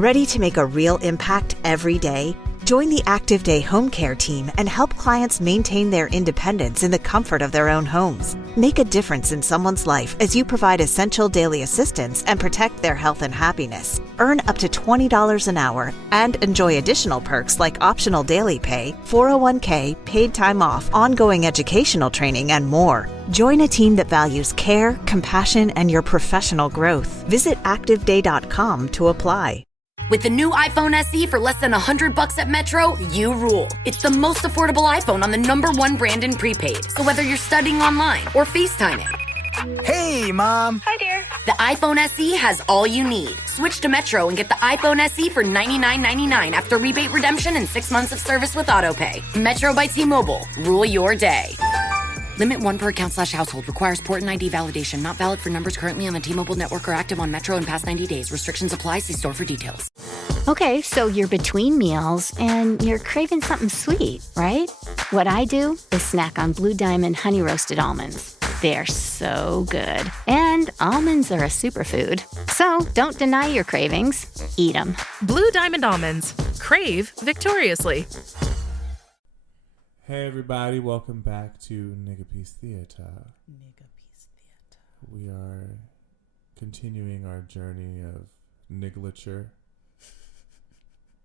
Ready to make a real impact every day? Join the Active Day Home Care team and help clients maintain their independence in the comfort of their own homes. Make a difference in someone's life as you provide essential daily assistance and protect their health and happiness. Earn up to $20 an hour and enjoy additional perks like optional daily pay, 401k, paid time off, ongoing educational training, and more. Join a team that values care, compassion, and your professional growth. Visit ActiveDay.com to apply. With the new iPhone SE for less than $100 at Metro, you rule. It's the most affordable iPhone on the #1 brand in prepaid. So whether you're studying online or FaceTiming. Hey, Mom. Hi, dear. The iPhone SE has all you need. Switch to Metro and get the iPhone SE for $99.99 after rebate redemption and 6 months of service with AutoPay. Metro by T-Mobile. Rule your day. Limit 1 per account/household. Requires port and ID validation. Not valid for numbers currently on the T-Mobile network or active on Metro in past 90 days. Restrictions apply. See store for details. Okay, so you're between meals and you're craving something sweet, right? What I do is snack on Blue Diamond honey roasted almonds. They're so good. And almonds are a superfood. So don't deny your cravings. Eat them. Blue Diamond almonds. Crave victoriously. Hey everybody, welcome back to Nigga Peace Theater. We are continuing our journey of nigglature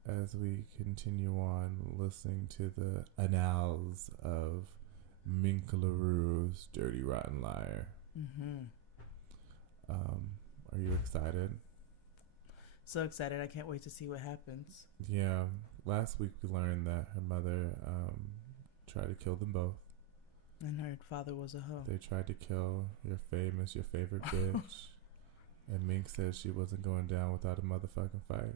as we continue on listening to the annals of Mink LaRue's Dirty Rotten Liar. Are you excited? So excited, I can't wait to see what happens. Yeah, last week we learned that her mother tried to kill them both. And her father was a hoe. They tried to kill your favorite bitch. And Mink said she wasn't going down without a motherfucking fight.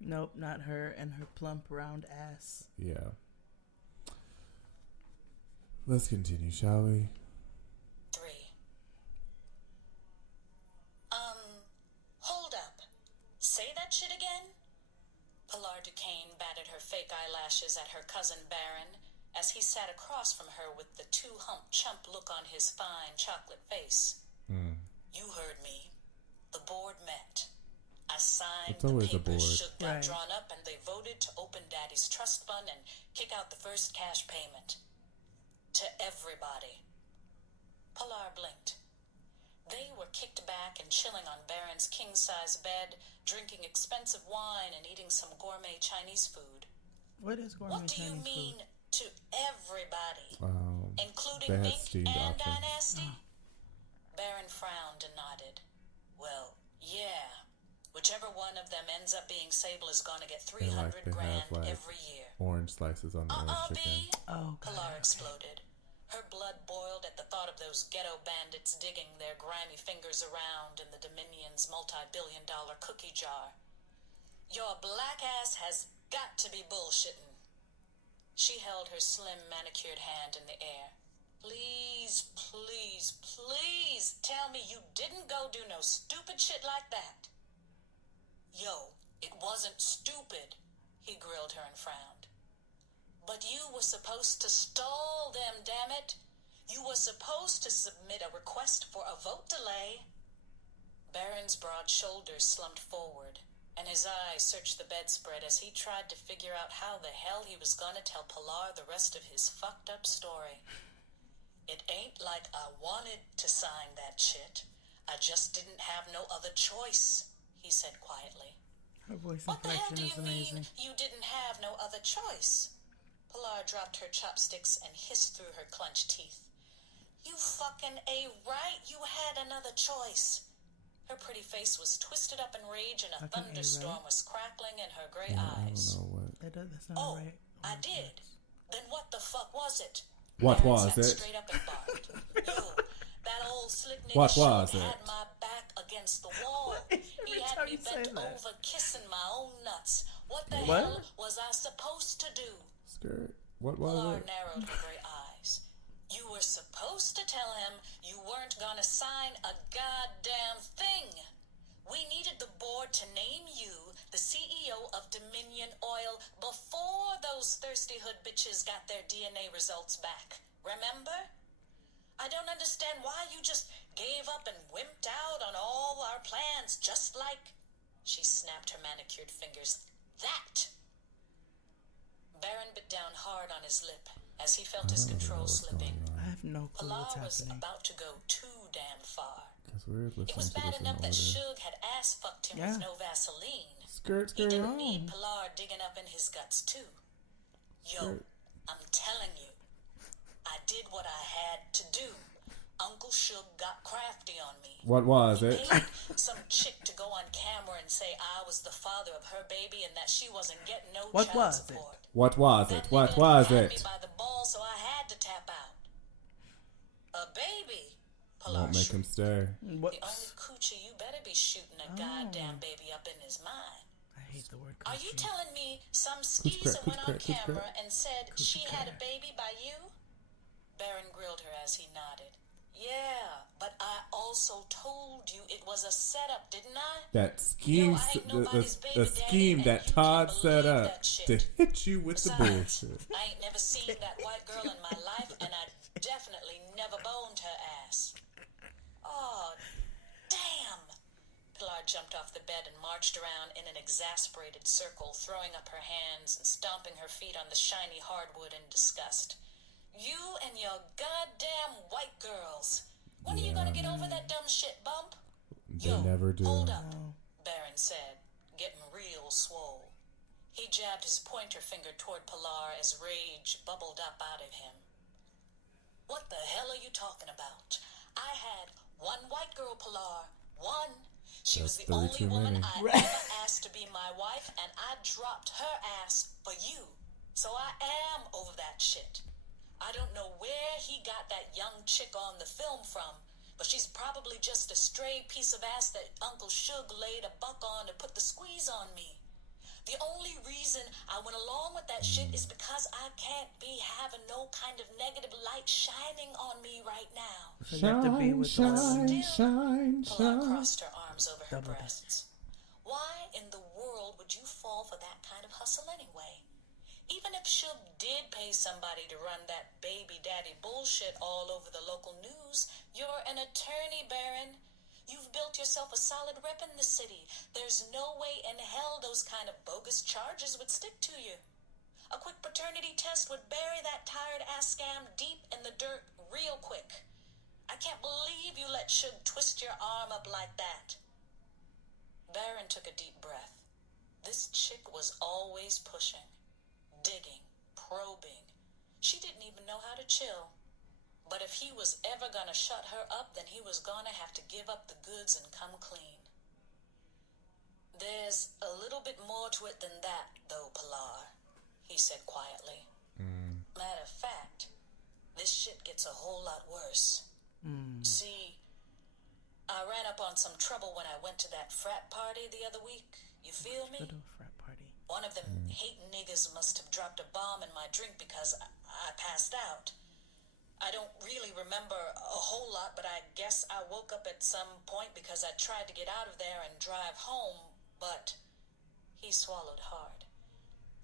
Nope, not her and her plump, round ass. Yeah. Let's continue, shall we? 3. Hold up. Say that shit again? Pilar Duquesne batted her fake eyelashes at her cousin Baron as he sat across from her with the two-hump chump look on his fine chocolate face. You heard me. The board met. I signed It's always the a board. papers, Shook got Right. drawn up, and they voted to open Daddy's trust fund and kick out the first cash payment. To everybody. Pilar blinked. They were kicked back and chilling on Baron's king-size bed, drinking expensive wine and eating some gourmet Chinese food. What is gourmet What do you Chinese mean food? to everybody? They Including had Mink steamed and options. Dynasty? Baron frowned and nodded. Well, yeah. Whichever one of them ends up being Sable is gonna get And 300 they grand have like every year. orange slices on the orange chicken. B. Oh, God, Pilar okay. exploded. Her blood boiled at the thought of those ghetto bandits digging their grimy fingers around in the Dominion's multi-billion-dollar cookie jar. Your black ass has got to be bullshitting. She held her slim, manicured hand in the air. Please, please, please tell me you didn't go do no stupid shit like that. Yo, it wasn't stupid, he grilled her and frowned. But you were supposed to stall them, damn it. You were supposed to submit a request for a vote delay. Baron's broad shoulders slumped forward, and his eyes searched the bedspread as he tried to figure out how the hell he was gonna tell Pilar the rest of his fucked up story. It ain't like I wanted to sign that shit. I just didn't have no other choice, he said quietly. Her voice What the hell inflection do is you amazing. mean you didn't have no other choice? Pilar dropped her chopsticks and hissed through her clenched teeth. You fucking A right, you had another choice. Her pretty face was twisted up in rage and a Fucking A thunderstorm right? was crackling in her gray Yeah, I eyes. don't know what. That's not Oh, right. I did. Then what the fuck was it? What Baron was sat it? Straight up and barked. Yo, that old slick nigga What sure was had it? my back against the wall. He had time me you say bent that. over kissing my own nuts. What the What? hell was I supposed to do? Skirt. What was Pilar it? narrowed her gray eyes. You were supposed to tell him you weren't gonna sign a goddamn thing. We needed the board to name you the CEO of Dominion Oil before those thirsty hood bitches got their DNA results back. Remember? I don't understand why you just gave up and wimped out on all our plans just like She snapped her manicured fingers. That! Baron bit down hard on his lip as he felt his control slipping. I have no clue Pilar what's was happening. about to go too damn far. It It was bad enough that Suge had ass-fucked him with no Vaseline. Skirt. He didn't need Pilar digging up in his guts, too. Yo, I'm telling you, I did what I had to do. Uncle Suge got crafty on me. What was He it? paid some chick to go on camera and say I was the father of her baby and that she wasn't getting no child support. What was it? What That was nigga had it? me by the ball, so I had to tap out. A baby. Pilar Won't make him stay. The only coochie you better be shooting a goddamn baby up in his mind. I hate the word Are you telling me some skeezer went on camera and said she had a baby by you? Baron grilled her as he nodded. Yeah, but I also told you it was a setup, didn't I? That scheme, the scheme that Todd set up to hit you with the bullshit. I ain't never seen that white girl in my life, and I definitely never boned her ass. Oh, damn. Pilar jumped off the bed and marched around in an exasperated circle, throwing up her hands and stomping her feet on the shiny hardwood in disgust. You and your goddamn white girls. When are you gonna get over that dumb shit, bump? They never do. Hold up, Baron said, getting real swole. He jabbed his pointer finger toward Pilar as rage bubbled up out of him. What the hell are you talking about? I had one white girl, Pilar. One. She was the only woman I ever asked to be my wife, and I dropped her ass for you. So I am over that shit. I don't know where he got that young chick on the film from, but she's probably just a stray piece of ass that Uncle Suge laid a buck on to put the squeeze on me. The only reason I went along with that shit is because I can't be having no kind of negative light shining on me right now. Shine. Pilar crossed her arms over her breasts. Why in the world would you fall for that kind of hustle anyway? Even if Suge did pay somebody to run that baby daddy bullshit all over the local news, you're an attorney, Baron. You've built yourself a solid rep in the city. There's no way in hell those kind of bogus charges would stick to you. A quick paternity test would bury that tired-ass scam deep in the dirt real quick. I can't believe you let Suge twist your arm up like that. Baron took a deep breath. This chick was always pushing. Digging, probing. She didn't even know how to chill. But if he was ever gonna shut her up, then he was gonna have to give up the goods and come clean. There's a little bit more to it than that, though, Pilar, he said quietly. Matter of fact, this shit gets a whole lot worse. See, I ran up on some trouble when I went to that frat party the other week. You feel me? One of them hating niggas must have dropped a bomb in my drink because I passed out. I don't really remember a whole lot, but I guess I woke up at some point because I tried to get out of there and drive home, but he swallowed hard.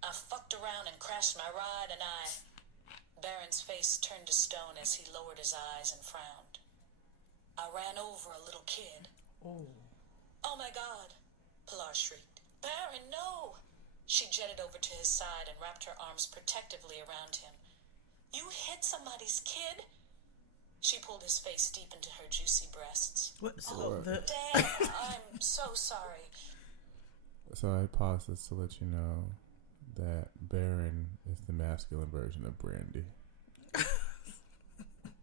I fucked around and crashed my ride, and Baron's face turned to stone as he lowered his eyes and frowned. I ran over a little kid. Oh my God, Pilar shrieked. Baron, no! She jetted over to his side and wrapped her arms protectively around him. You hit somebody's kid? She pulled his face deep into her juicy breasts. Damn, I'm so sorry. So I paused this to let you know that Baron is the masculine version of Brandy.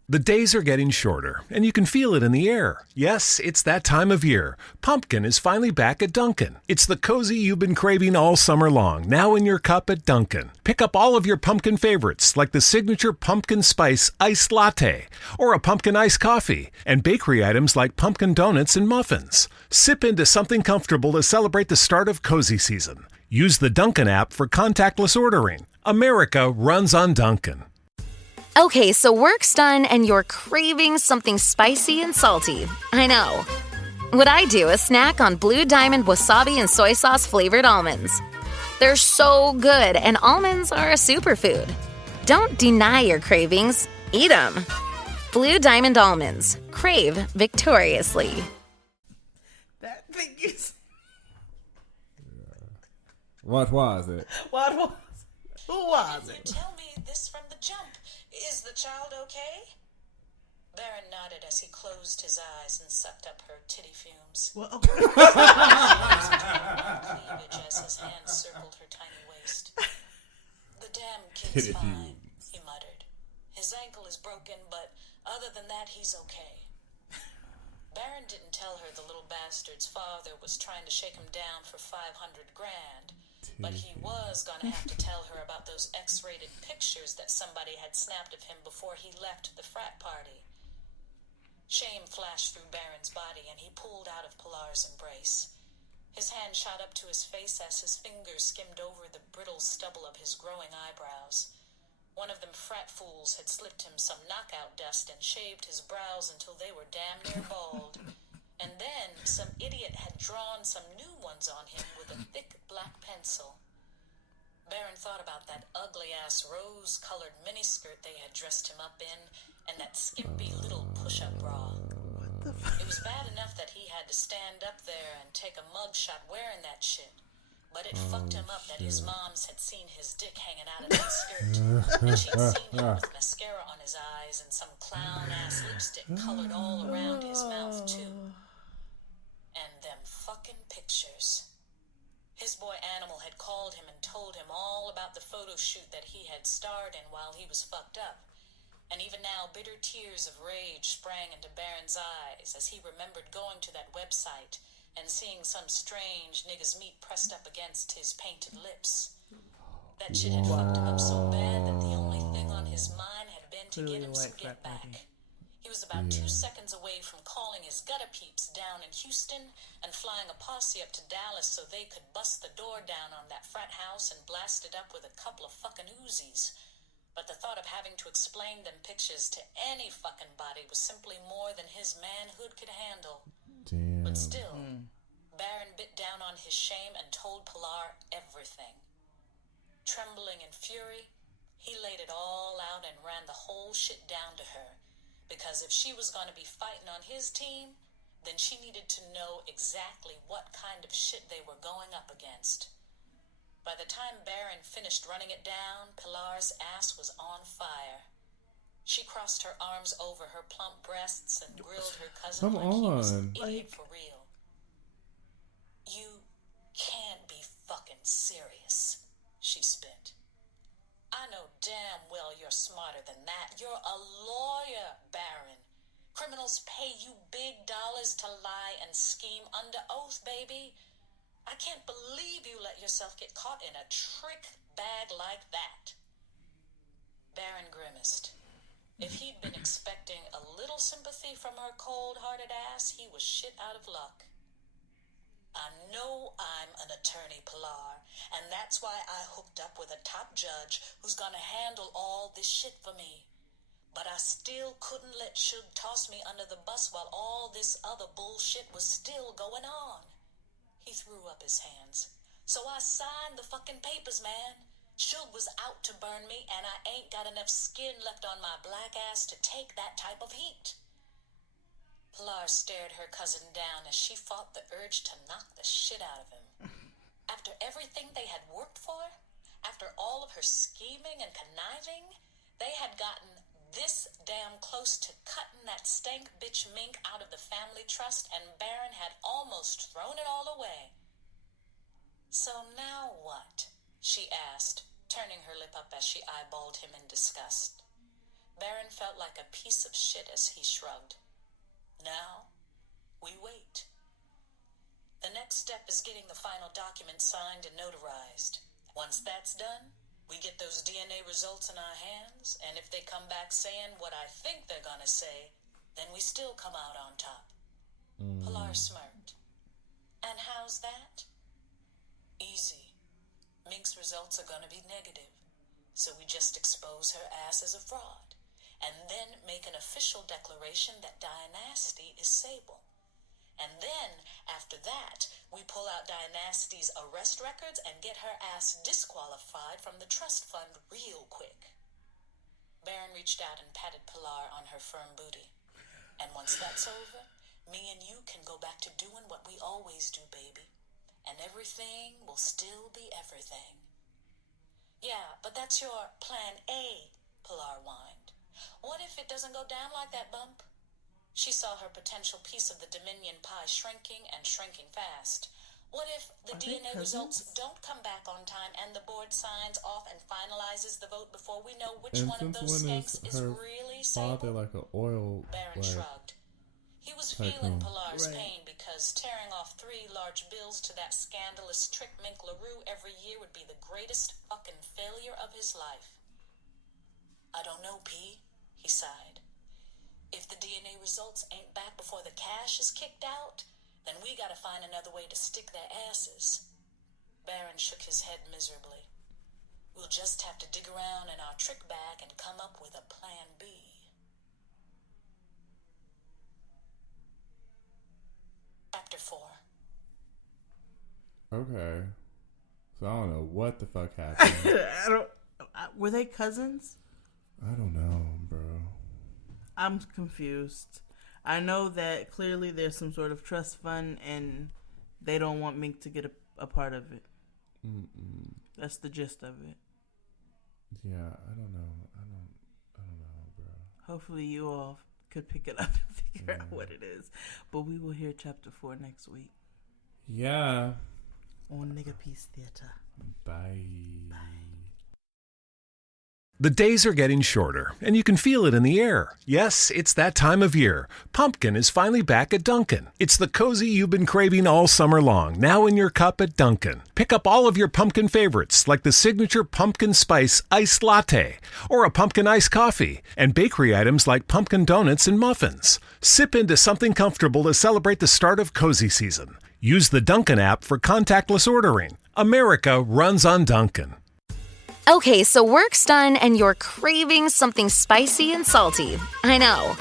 The days are getting shorter, and you can feel it in the air. Yes, it's that time of year. Pumpkin is finally back at Dunkin'. It's the cozy you've been craving all summer long, now in your cup at Dunkin'. Pick up all of your pumpkin favorites, like the signature pumpkin spice iced latte, or a pumpkin iced coffee, and bakery items like pumpkin donuts and muffins. Sip into something comfortable to celebrate the start of cozy season. Use the Dunkin' app for contactless ordering. America runs on Dunkin'. Okay, so work's done and you're craving something spicy and salty. I know. What I do is snack on Blue Diamond wasabi and soy sauce flavored almonds. They're so good, and almonds are a superfood. Don't deny your cravings. Eat them. Blue Diamond almonds. Crave victoriously. That thing is... What was it? What was? Who was Didn't it? you tell me this from the jump? Is the child okay? Baron nodded as he closed his eyes and sucked up her titty fumes. Well, Cleavage as his hand circled her tiny waist. The damn kid's Titty fine, fumes. he muttered. His ankle is broken, but other than that, he's okay. Baron didn't tell her the little bastard's father was trying to shake him down for $500 grand, but he was gonna have to tell her about those X-rated pictures that somebody had snapped of him before he left the frat party. Shame flashed through Baron's body, and he pulled out of Pilar's embrace. His hand shot up to his face as his fingers skimmed over the brittle stubble of his growing eyebrows. One of them frat fools had slipped him some knockout dust and shaved his brows until they were damn near bald. And then some idiot had drawn some new ones on him with a thick black pencil. Baron thought about that ugly-ass rose-colored miniskirt they had dressed him up in and that skimpy little push-up bra. It was bad enough that he had to stand up there and take a mugshot wearing that shit. But it fucked him up that his moms had seen his dick hanging out of that skirt. And she'd seen him with mascara on his eyes and some clown-ass lipstick colored all around his mouth, too. And them fucking pictures. His boy Animal had called him and told him all about the photo shoot that he had starred in while he was fucked up. And even now, bitter tears of rage sprang into Baron's eyes as he remembered going to that website and seeing some strange nigga's meat pressed up against his painted lips. That shit had fucked him up so bad that the only thing on his mind had been to get him some get back. He was about 2 seconds away from calling his gutter peeps down in Houston and flying a posse up to Dallas so they could bust the door down on that frat house and blast it up with a couple of fucking Uzis. But the thought of having to explain them pictures to any fucking body was simply more than his manhood could handle. Damn. But still, Baron bit down on his shame and told Pilar everything. Trembling in fury, he laid it all out and ran the whole shit down to her. Because if she was going to be fighting on his team, then she needed to know exactly what kind of shit they were going up against. By the time Baron finished running it down, Pilar's ass was on fire. She crossed her arms over her plump breasts and grilled her cousin Come like he was an on. idiot for real. You can't be fucking serious, she spit. I know damn well you're smarter than that. You're a lawyer, Baron. Criminals pay you big dollars to lie and scheme under oath, baby. I can't believe you let yourself get caught in a trick bag like that. Baron grimaced. If he'd been expecting a little sympathy from her cold-hearted ass, he was shit out of luck. I know I'm an attorney, Pilar, and that's why I hooked up with a top judge who's gonna handle all this shit for me. But I still couldn't let Suge toss me under the bus while all this other bullshit was still going on. He threw up his hands. So I signed the fucking papers, man. Suge was out to burn me, and I ain't got enough skin left on my black ass to take that type of heat. Pilar stared her cousin down as she fought the urge to knock the shit out of him. After everything they had worked for, after all of her scheming and conniving, they had gotten this damn close to cutting that stank bitch mink out of the family trust, and Baron had almost thrown it all away. So now what? She asked, turning her lip up as she eyeballed him in disgust. Baron felt like a piece of shit as he shrugged. Now, we wait. The next step is getting the final document signed and notarized. Once that's done, we get those DNA results in our hands, and if they come back saying what I think they're gonna say, then we still come out on top. Pilar smirked. And how's that? Easy. Mink's results are gonna be negative, so we just expose her ass as a fraud, and then make an official declaration that Dynasty is Sable. And then, after that, we pull out Dynasty's arrest records and get her ass disqualified from the trust fund real quick. Baron reached out and patted Pilar on her firm booty. And once that's over, me and you can go back to doing what we always do, baby. and everything will still be everything. Yeah, but that's your plan A, Pilar whined. What if it doesn't go down like that, Bump? She saw her potential piece of the Dominion pie shrinking and shrinking fast. What if the DNA results don't come back on time and the board signs off and finalizes the vote before we know which one of those skanks is really father Sable? like an oil Barron shrugged. He was feeling Pilar's pain because tearing off 3 large bills to that scandalous trick Mink LaRue every year would be the greatest fucking failure of his life. I don't know, P, he sighed. If the DNA results ain't back before the cash is kicked out, then we gotta find another way to stick their asses. Barron shook his head miserably. We'll just have to dig around in our trick bag and come up with a plan B. Chapter 4. Okay. So I don't know what the fuck happened. Were they cousins? I don't know, bro. I'm confused. I know that clearly there's some sort of trust fund and they don't want Mink to get a part of it. Mm-mm. That's the gist of it. Yeah, I don't know. I don't know, bro. Hopefully you all could pick it up and figure out what it is. But we will hear chapter 4 next week. Yeah. On Nigga Peace Theater. Bye. The days are getting shorter, and you can feel it in the air. Yes, it's that time of year. Pumpkin is finally back at Dunkin'. It's the cozy you've been craving all summer long, now in your cup at Dunkin'. Pick up all of your pumpkin favorites, like the signature pumpkin spice iced latte, or a pumpkin iced coffee, and bakery items like pumpkin donuts and muffins. Sip into something comfortable to celebrate the start of cozy season. Use the Dunkin' app for contactless ordering. America runs on Dunkin'. Okay, so work's done and you're craving something spicy and salty. I know.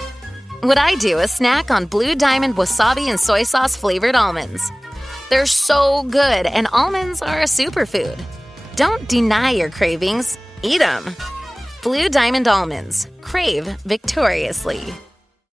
What I do is snack on Blue Diamond wasabi and soy sauce flavored almonds. They're so good, and almonds are a superfood. Don't deny your cravings. Eat them. Blue Diamond almonds. Crave victoriously.